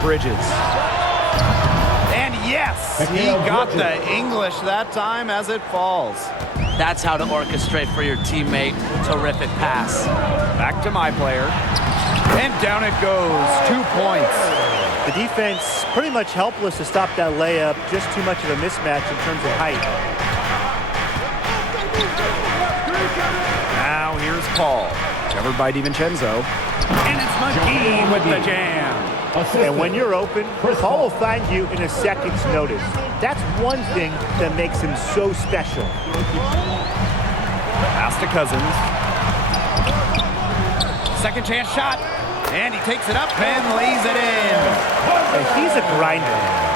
Bridges. And yes, he got the English that time as it falls. That's how to orchestrate for your teammate. Terrific pass. Back to my player. And down it goes. 2 points. The defense pretty much helpless to stop that layup. Just too much of a mismatch in terms of height. Now here's Paul. Covered by DiVincenzo. And it's McGee with the jam. And when you're open, Paul will find you in a second's notice. That's one thing that makes him so special. Pass to Cousins. Second chance shot. And he takes it up and lays it in. And he's a grinder,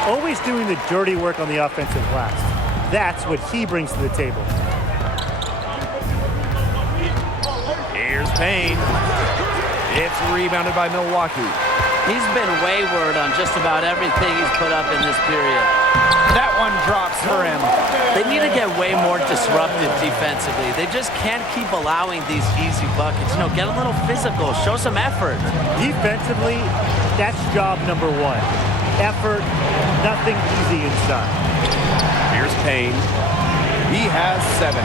always doing the dirty work on the offensive glass. That's what he brings to the table. Here's Payne. It's rebounded by Milwaukee. He's been wayward on just about everything he's put up in this period. That one drops for him. They need to get way more disruptive defensively. They just can't keep allowing these easy buckets. You know, get a little physical, show some effort. Defensively, that's job number one. Effort, nothing easy inside. Here's Payne. He has 7.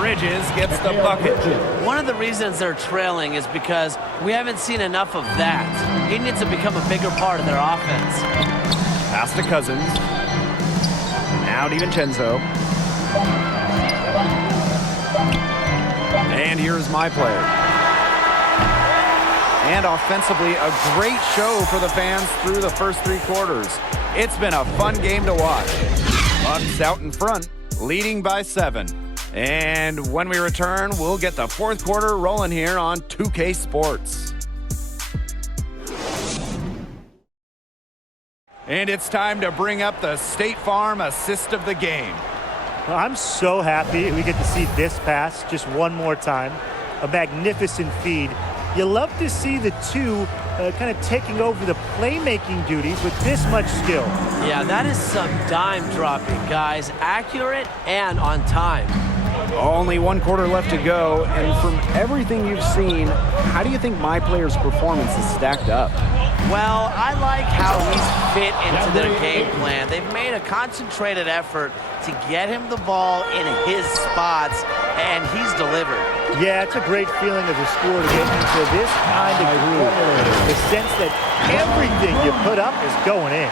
Bridges gets the bucket. One of the reasons they're trailing is because we haven't seen enough of that. He needs to become a bigger part of their offense. Pass to Cousins. Now DiVincenzo. And here's my player. And offensively, a great show for the fans through the first 3 quarters. It's been a fun game to watch. Bucks out in front, leading by 7. And when we return, we'll get the 4th quarter rolling here on 2K Sports. And it's time to bring up the State Farm assist of the game. Well, I'm so happy we get to see this pass just one more time. A magnificent feed. You love to see the two kind of taking over the playmaking duties with this much skill. Yeah, that is some dime dropping, guys. Accurate and on time. Only 1 quarter left to go, and from everything you've seen, how do you think my player's performance is stacked up? Well, I like how he's fit into their game plan. They've made a concentrated effort to get him the ball in his spots, and he's delivered. Yeah, it's a great feeling as a scorer to get into this kind of groove. The sense that everything you put up is going in.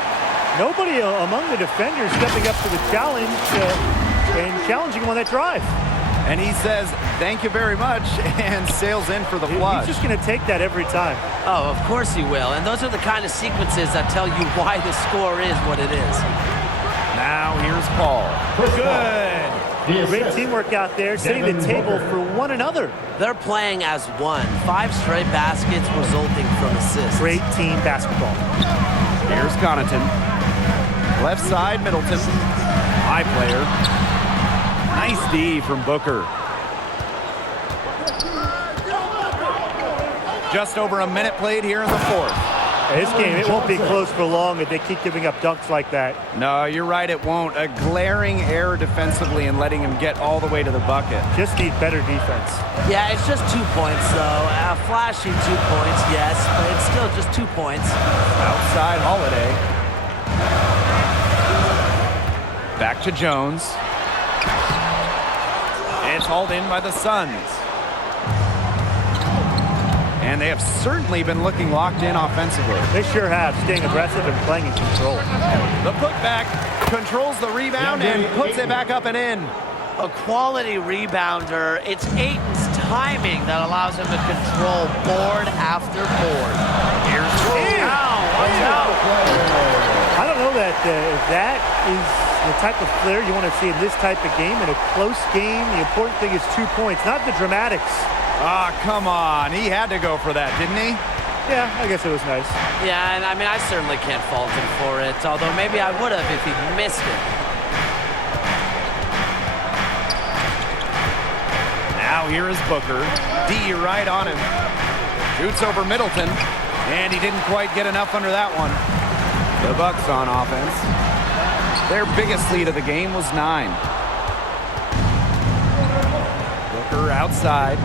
Nobody among the defenders stepping up to the challenge and challenging him on that drive. And he says, thank you very much, and sails in for the flush. He's just going to take that every time. Oh, of course he will. And those are the kind of sequences that tell you why the score is what it is. Now here's Paul. Good. Great teamwork out there, setting the table for one another. They're playing as one. 5 straight baskets resulting from assists. Great team basketball. Here's Connaughton. Left side, Middleton. My player. Nice D from Booker. Just over a minute played here in the 4th. This game, it won't be close for long if they keep giving up dunks like that. No, you're right, it won't. A glaring error defensively and letting him get all the way to the bucket. Just need better defense. Yeah, it's just 2 points, though. Flashy 2 points, yes, but it's still just 2 points. Outside Holiday. Back to Jones. It's hauled in by the Suns. And they have certainly been looking locked in offensively. They sure have, staying aggressive and playing in control. The putback controls the rebound and puts it back up and in. A quality rebounder. It's Ayton's timing that allows him to control board after board. Here's Watch out. I don't know that that is the type of flair you want to see in this type of game. In a close game, the important thing is 2 points, not the dramatics. Ah, come on. He had to go for that, didn't he? Yeah, I guess it was nice. Yeah, and I mean, I certainly can't fault him for it, although maybe I would have if he'd missed it. Now here is Booker. D right on him. Shoots over Middleton, and he didn't quite get enough under that one. The Bucks on offense. Their biggest lead of the game was 9. Booker outside.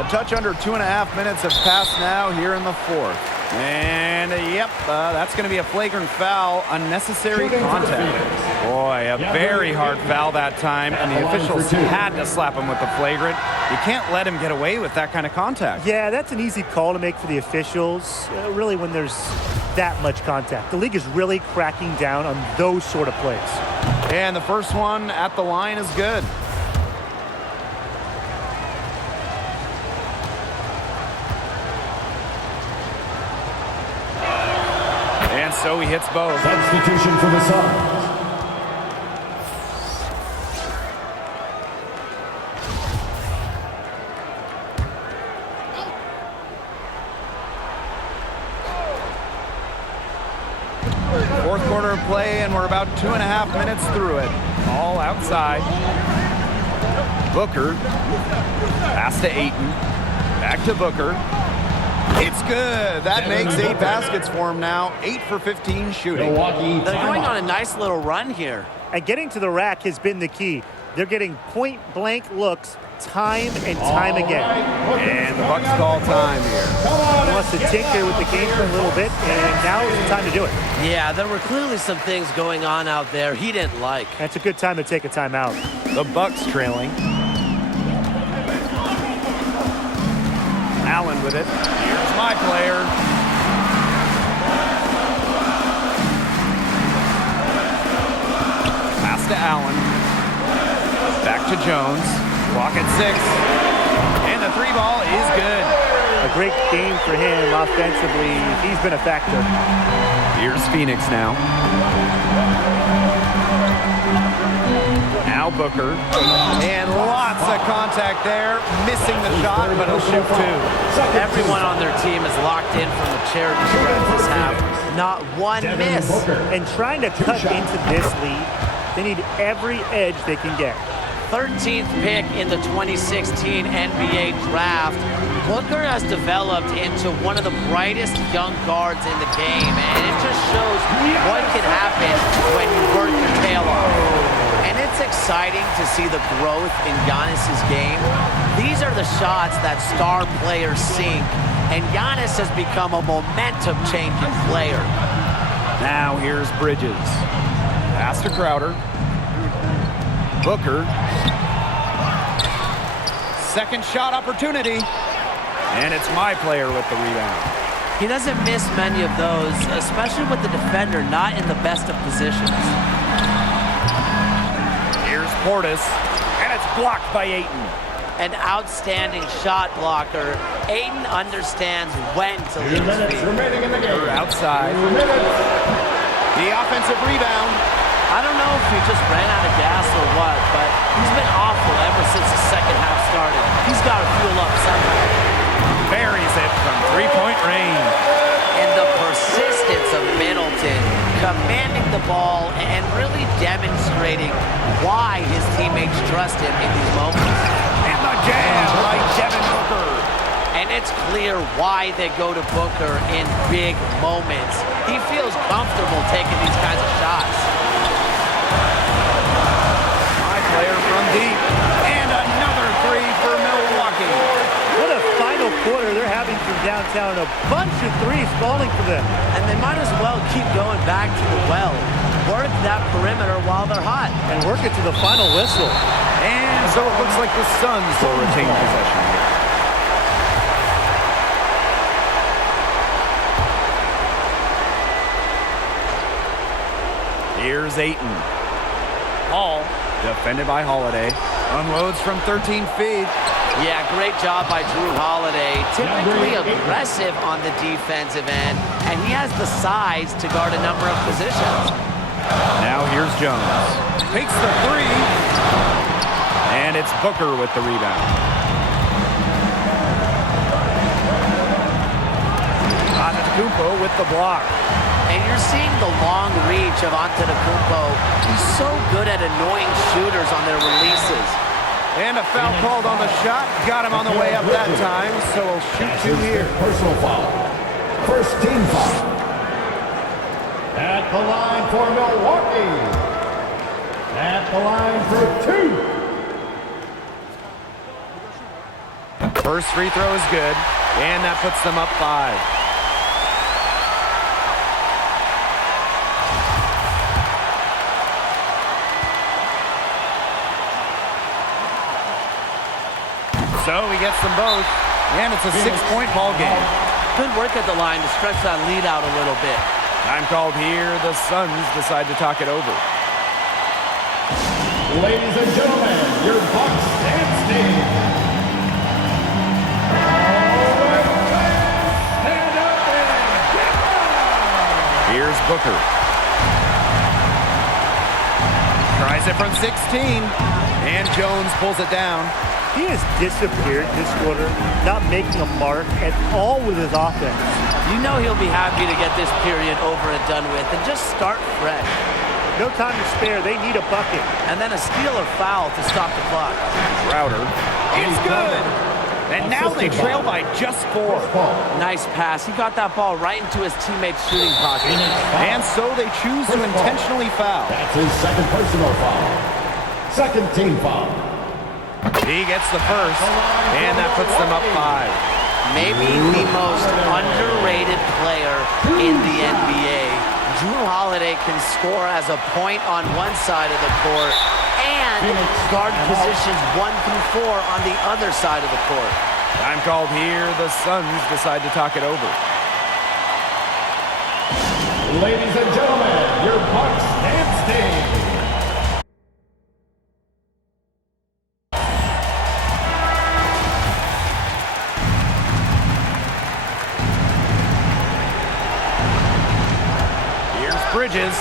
A touch under 2.5 minutes have passed now here in the fourth. And, yep, that's going to be a flagrant foul, unnecessary contact. Boy, a very hard foul that time, and the officials had to slap him with the flagrant. You can't let him get away with that kind of contact. Yeah, that's an easy call to make for the officials, really when there's that much contact. The league is really cracking down on those sort of plays. And the first one at the line is good. And so he hits both. Substitution for the Suns. Fourth quarter of play, and we're about 2.5 minutes through it. All outside. Booker. Pass to Ayton. Back to Booker. It's good. That makes 8 baskets for him now. 8 for 15 shooting. They're going on a nice little run here. And getting to the rack has been the key. They're getting point-blank looks time and time again. And the Bucks call time here. He wants to tinker with the game for a little bit, and now is the time to do it. Yeah, there were clearly some things going on out there he didn't like. That's a good time to take a timeout. The Bucks trailing. Allen with it. Here's my player. Pass to Allen. Back to Jones. Clock at 6. And the 3 ball is good. A great game for him offensively. He's been a factor. Here's Phoenix now. Now Booker. And lots of contact there. Missing the shot, but he'll shoot 2. Everyone on their team is locked in from the charity stripe this half. Not one miss. And trying to cut into this lead, they need every edge they can get. 13th pick in the 2016 NBA draft. Booker has developed into one of the brightest young guards in the game, and it just shows what can happen when you work your tail off. And it's exciting to see the growth in Giannis's game. These are the shots that star players sink, and Giannis has become a momentum-changing player. Now here's Bridges. Pass to Crowder. Booker. Second shot opportunity. And it's my player with the rebound. He doesn't miss many of those, especially with the defender not in the best of positions. Here's Portis. And it's blocked by Ayton. An outstanding shot blocker. Ayton understands when to leave his feet. They're outside. The offensive rebound. I don't know if he just ran out of gas or what, but he's been awful ever since the second half started. He's got to fuel up somehow. Buries it from three-point range. And the persistence of Middleton commanding the ball and really demonstrating why his teammates trust him in these moments. And the jam by Devin Booker. And it's clear why they go to Booker in big moments. He feels comfortable taking these kinds of shots. Player from deep. And another 3 for Milwaukee. What a final quarter they're having from downtown. A bunch of threes falling for them. And they might as well keep going back to the well. Work that perimeter while they're hot. And work it to the final whistle. And so it looks like the Suns will retain possession here. Here's Ayton. Hall. Defended by Holiday. Unloads from 13 feet. Yeah, great job by Jrue Holiday. Typically aggressive on the defensive end, and he has the size to guard a number of positions. Now here's Jones. Takes the 3. And it's Booker with the rebound. Antetokounmpo with the block. And you're seeing the long reach of Antetokounmpo. He's so good at annoying shooters on their releases. And a foul called on the shot. Got him on the way up that time, so he'll shoot 2 here. Personal foul. First team foul. At the line for Milwaukee. At the line for 2. First free throw is good, and that puts them up 5. So he gets them both, and it's a 6-point ball game. Good work at the line to stretch that lead out a little bit. Time called here. The Suns decide to talk it over. Ladies and gentlemen, your Bucks and Steve. Stand up and get down. Here's Booker. Tries it from 16, and Jones pulls it down. He has disappeared this quarter, not making a mark at all with his offense. You know he'll be happy to get this period over and done with and just start fresh. No time to spare. They need a bucket. And then a steal or foul to stop the clock. Crowder. It's good. And now they trail by just 4. Nice pass. He got that ball right into his teammate's shooting pocket. And so they choose to intentionally foul. That's his second personal foul. Second team foul. He gets the first, and that puts them up 5. Maybe the most underrated player in the NBA. Jrue Holiday can score as a point on one side of the court and guard positions 1 through 4 on the other side of the court. Time called here. The Suns decide to talk it over. Ladies and gentlemen, your Bucks and Steve. Bridges.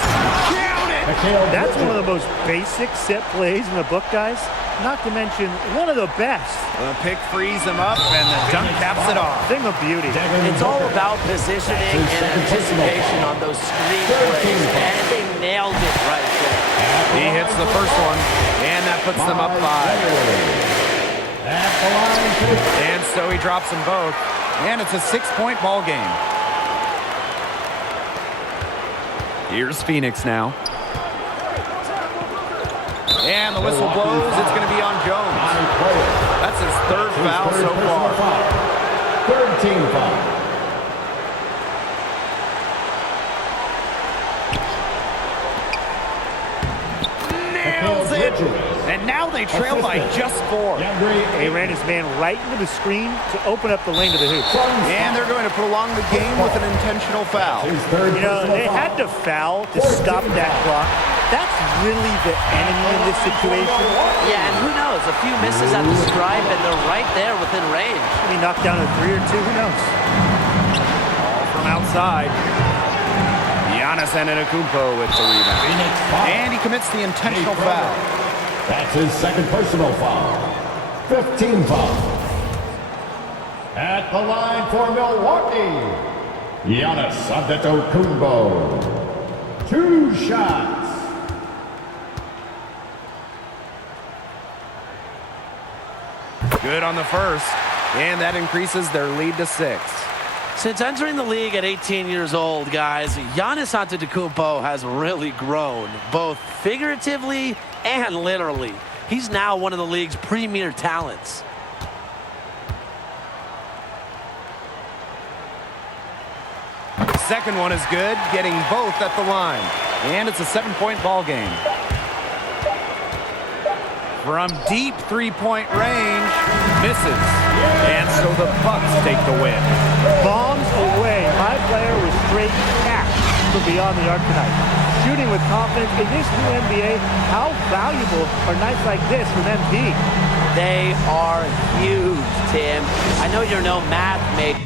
Count it! That's one of the most basic set plays in the book, guys. Not to mention one of the best. The pick frees him up, and the dunk caps it off. Thing of beauty. It's all about positioning and anticipation on those screen plays, and they nailed it right there. He hits the first one, and that puts them up 5. And so he drops them both, and it's a 6-point ball game. Here's Phoenix now. And the whistle blows. It's going to be on Jones. That's his 3rd foul so far. 3rd team foul. Nails it. And now they trail by just 4. He ran his man right into the screen to open up the lane to the hoop. And they're going to prolong the game with an intentional foul. You know, they had to foul to stop that clock. That's really the enemy in this situation. Yeah, and who knows? A few misses at the stripe, and they're right there within range. He knocked down a 3 or 2. Who knows? All from outside. Giannis Antetokounmpo with the rebound. And he commits the intentional foul. That's his 2nd personal foul. 15 foul. At the line for Milwaukee, Giannis Antetokounmpo. 2 shots. Good on the first, and that increases their lead to 6. Since entering the league at 18 years old, guys, Giannis Antetokounmpo has really grown, both figuratively and literally. He's now one of the league's premier talents. Second one is good, getting both at the line. And it's a 7-point ball game. From deep 3-point range, misses. And so the Bucks take the win. Bombs away. My player was straight cash from beyond the arc tonight. Shooting with confidence in this new NBA, how valuable are nights like this for them being? They are huge, Tim. I know you're no math major.